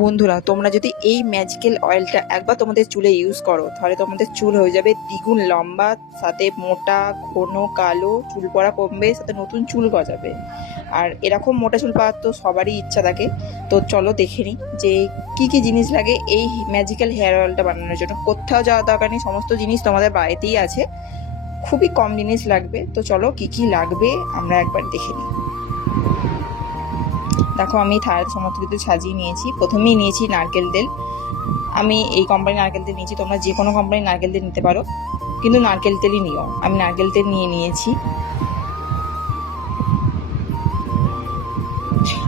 বন্ধুরা, তোমরা যদি এই ম্যাজিক্যাল অয়েলটা একবার তোমাদের চুলে ইউজ করো, তাহলে তোমাদের চুল হয়ে যাবে দ্বিগুণ লম্বা, সাথে মোটা, ঘন, কালো, চুল পড়া কমবে, সাথে নতুন চুল গজাবে। আর এরকম মোটা চুল পাওয়ার তো সবারই ইচ্ছা থাকে। তো চলো দেখে নিই যে কি কি জিনিস লাগে এই ম্যাজিক্যাল হেয়ার অয়েলটা বানানোর জন্য। কোথাও যাওয়ার দরকার নেই, সমস্ত জিনিস তোমাদের বাড়িতেই আছে। খুবই কম জিনিস লাগবে। তো চলো কি কি লাগবে আমরা একবার দেখে নিই। দেখো, আমি থালাতে সমস্ত কিছু সাজিয়ে নিয়েছি। প্রথমেই নিয়েছি নারকেল তেল। আমি এই কোম্পানির নারকেল তেল নিয়েছি, তোমরা যে কোনো কোম্পানির নারকেল তেল নিতে পারো, কিন্তু নারকেল তেলই নিও। আমি নারকেল তেল নিয়ে নিয়েছি।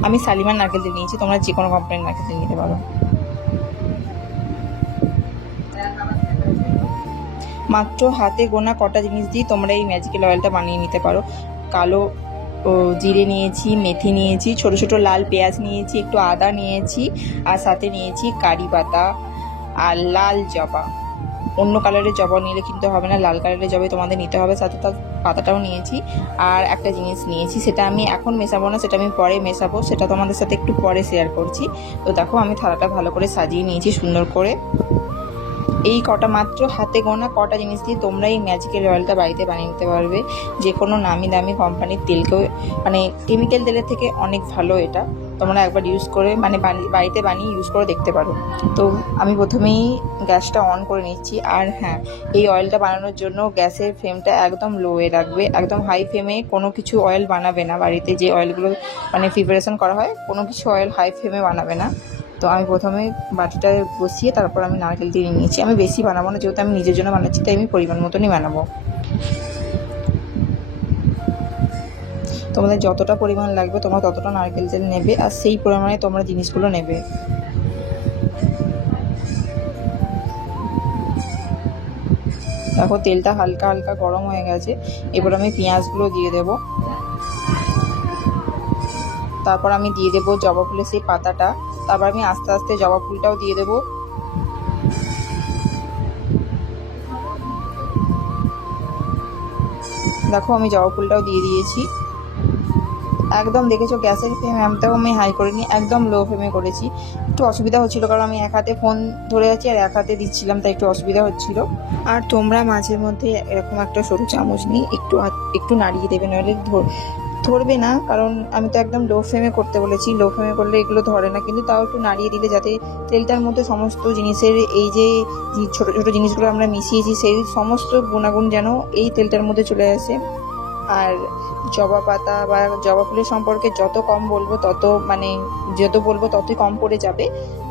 আমি শালিমার নারকেল তেল নিয়েছি, তোমরা যে কোনো কোম্পানির নারকেল তেল নিতে পারো। মাত্র হাতে গোনা কটা জিনিস দিয়ে তোমরা এই ম্যাজিক্যাল অয়েলটা বানিয়ে নিতে পারো। কালো জিরে নিয়েছি, মেথি নিয়েছি, ছোট ছোট লাল পেঁয়াজ নিয়েছি, একটু আদা নিয়েছি, আর সাথে নিয়েছি কারি পাতা আর লাল জবা। অন্য কালারের জবা নিলে কিন্তু হবে না, লাল কালারের জবাই তোমাদের নিতে হবে। সাথে তার পাতাটাও নিয়েছি। আর একটা জিনিস নিয়েছি, সেটা আমি এখন মেশাবো না, সেটা আমি পরে মেশাবো, সেটা তোমাদের সাথে একটু পরে শেয়ার করছি। তো দেখো, আমি থালাটা ভালো করে সাজিয়ে নিয়েছি সুন্দর করে। এই কটা, মাত্র হাতে গোনা কটা জিনিস দিয়ে তোমরা এই ম্যাজিক্যাল অয়েলটা বাড়িতে বানিয়ে নিতে পারবে। যে কোনো নামি দামি কোম্পানির তেলকেও, মানে কেমিক্যাল তেলের থেকে অনেক ভালো এটা। তোমরা একবার ইউজ করে, মানে বাড়িতে বানিয়ে ইউজ করে দেখতে পারো। তো আমি প্রথমেই গ্যাসটা অন করে নিচ্ছি। আর হ্যাঁ, এই অয়েলটা বানানোর জন্য গ্যাসের ফ্লেমটা একদম লোয়ে রাখবে। একদম হাই ফ্লেমে কোনো কিছু অয়েল বানাবে না। বাড়িতে যে অয়েলগুলো মানে প্রিপারেশন করা হয়, কোনো কিছু অয়েল হাই ফ্লেমে বানাবে না। তো আমি প্রথমে বাটিটা বসিয়ে তারপর আমি নারকেল দিয়ে নিয়েছি। আমি বেশি বানাবো না, যেহেতু আমি নিজের জন্য বানাচ্ছি, তাই আমি পরিমাণ মতনই বানাবো। তোমাদের যতটা পরিমাণ লাগবে তোমরা ততটা নারকেল তেল নেবে, আর সেই পরিমাণে তোমরা জিনিসগুলো নেবে। দেখো, তেলটা হালকা হালকা গরম হয়ে গেছে। এবার আমি পেঁয়াজগুলো দিয়ে দেব। তারপর আমি দিয়ে দেবো জবা ফুলের সেই পাতাটা। তারপর আমি আস্তে আস্তে জবা ফুলটাও দিয়ে দেবো। দেখো, আমি জবা ফুলটাও দিয়ে দিয়েছি। একদম দেখেছো, গ্যাসের ফ্লেম একদম আমি হাই করিনি, একদম লো ফ্লেমে করেছি। একটু অসুবিধা হচ্ছিলো, কারণ আমি এক হাতে ফোন ধরে আছি আর এক হাতে দিচ্ছিলাম, তাই একটু অসুবিধা হচ্ছিলো। আর তোমরা মাঝে মধ্যে এরকম একটা সরু চামচ নিয়ে একটু একটু নাড়িয়ে দেবে, নাহলে ধরবে না। কারণ আমি তো একদম লো ফ্লেমে করতে বলেছি, লো ফ্লেমে করলে এগুলো ধরে না, কিন্তু তাও একটু নাড়িয়ে দিলে, যাতে তেলটার মধ্যে সমস্ত জিনিসের, এই যে ছোটো ছোটো জিনিসগুলো আমরা মিশিয়েছি, সেই সমস্ত গুণাগুণ যেন এই তেলটার মধ্যে চলে আসে। আর জবা পাতা বা জবা ফুলের সম্পর্কে যত কম বলবো তত, মানে যত বলবো ততই কম পড়ে যাবে।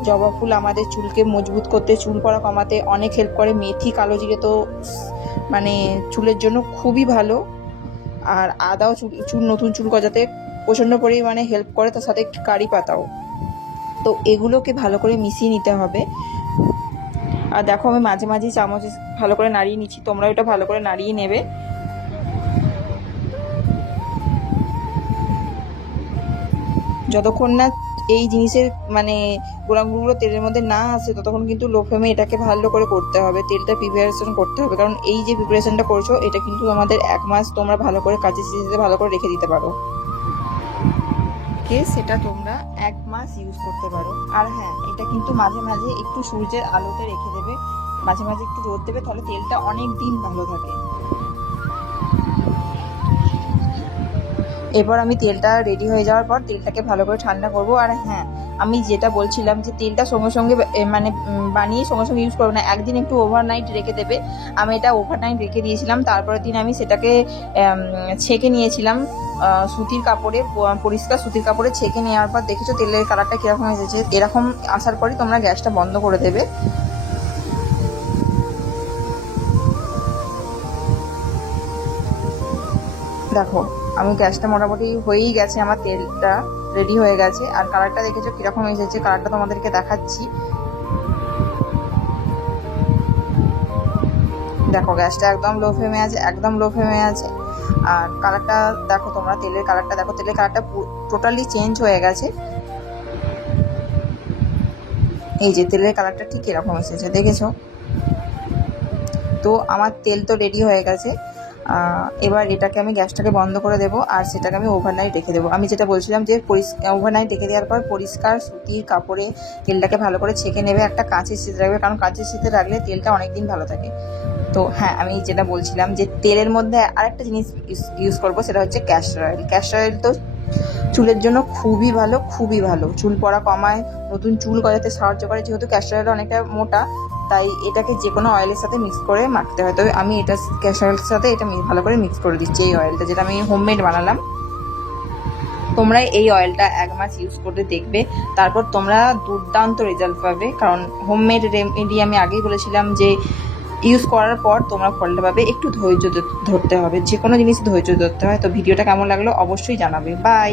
জবা ফুল আমাদের চুলকে মজবুত করতে, চুল পড়া কমাতে অনেক হেল্প করে। মেথি, কালো জিরে তো মানে চুলের জন্য খুবই ভালো। আর আদাও চুল নতুন চুল গজাতে প্রচণ্ড পরিমাণে হেল্প করে, তার সাথে একটু কারি পাতাও। তো এগুলোকে ভালো করে মিশিয়ে নিতে হবে। আর দেখো, আমি মাঝে মাঝে চামচ ভালো করে নাড়িয়ে নিচ্ছি, তোমরা এটা ভালো করে নাড়িয়ে নেবে। যতক্ষণ না এই জিনিসের মানে গুঁড়াগুলো তেলের মধ্যে না আসে, ততক্ষণ কিন্তু লো ফ্লেমে এটাকে ভালো করে করতে হবে, তেলটা প্রিপারেশন করতে হবে। কারণ এই যে প্রিপারেশনটা করছো, এটা কিন্তু আমাদের 1 মাস তোমরা ভালো করে কাঁচের শিশিতে ভালো করে রেখে দিতে পারো। সেটা তোমরা 1 মাস ইউজ করতে পারো। আর হ্যাঁ, এটা কিন্তু মাঝে মাঝে একটু সূর্যের আলোতে রেখে দেবে, মাঝে মাঝে একটু রোদ দেবে, তাহলে তেলটা অনেক দিন ভালো থাকে। এরপর আমি তেলটা রেডি হয়ে যাওয়ার পর তেলটাকে ভালো করে ঠান্ডা করব। আর হ্যাঁ, আমি যেটা বলছিলাম যে তেলটা সঙ্গে সঙ্গে মানে বানিয়ে সঙ্গে সঙ্গে ইউজ করবো না, একদিন একটু ওভারনাইট রেখে দেবে। আমি এটা ওভারনাইট রেখে দিয়েছিলাম, তারপরের দিন আমি সেটাকে ছেঁকে নিয়েছিলাম সুতির কাপড়ে, পরিষ্কার সুতির কাপড়ে ছেঁকে নেওয়ার পর দেখেছো তেলের কালারটা কীরকম এসেছে। এরকম আসার পরই তোমরা গ্যাসটা বন্ধ করে দেবে। দেখো, আমি গ্যাসটা মোটামুটি হয়েই গেছে, আমার তেলটা রেডি হয়ে গেছে। আর কালারটা দেখেছো কীরকম এসেছে, কালারটা তোমাদেরকে দেখাচ্ছি। দেখো, গ্যাসটা একদম লো ফ্লেমে আছে, একদম লো ফ্লেমে আছে। আর কালারটা দেখো, তোমরা তেলের কালারটা দেখো, তেলের কালারটা টোটালি চেঞ্জ হয়ে গেছে। এই যে তেলের কালারটা ঠিক এরকম এসেছে, দেখেছো? তো আমার তেল তো রেডি হয়ে গেছে। এবার এটাকে আমি গ্যাসটাকে বন্ধ করে দেবো আর সেটাকে আমি ওভারনাইট রেখে দেবো। আমি যেটা বলছিলাম যে ওভারনাইট রেখে দেওয়ার পর পরিষ্কার সুতির কাপড়ে তেলটাকে ভালো করে ছেঁকে নেবে, একটা কাঁচের শীতে রাখবে, কারণ কাঁচের শীতে রাখলে তেলটা অনেক দিন ভালো থাকে। তো হ্যাঁ, আমি যেটা বলছিলাম যে তেলের মধ্যে আরেকটা জিনিস ইউজ করবো, সেটা হচ্ছে ক্যাস্টর অয়েল। ক্যাস্টর অয়েল তো চুলের জন্য খুবই ভালো, খুবই ভালো, চুল পড়া কমায়, নতুন চুল গজাতে সাহায্য করে। যেহেতু ক্যাস্টর অয়েল অনেকটা মোটা, তাই এটাকে যে কোনো অয়েলের সাথে মিক্স করে মাখতে হয়। তবে আমি এটা ক্যাস্টর অয়েলের সাথে এটা ভালো করে মিক্স করে দিচ্ছি, এই অয়েলটা যেটা আমি হোমমেড বানালাম। তোমরা এই অয়েলটা 1 মাস ইউজ করে দেখবে, তারপর তোমরা দুর্দান্ত রেজাল্ট পাবে। কারণ হোমমেড রেমেডি আমি আগেই বলেছিলাম যে ইউজ করার পর তোমরা ফলটা পাবে। একটু ধৈর্য ধরতে হবে, যে কোনো জিনিস ধৈর্য ধরতে হয়। তো ভিডিওটা কেমন লাগলো অবশ্যই জানাবে। বাই।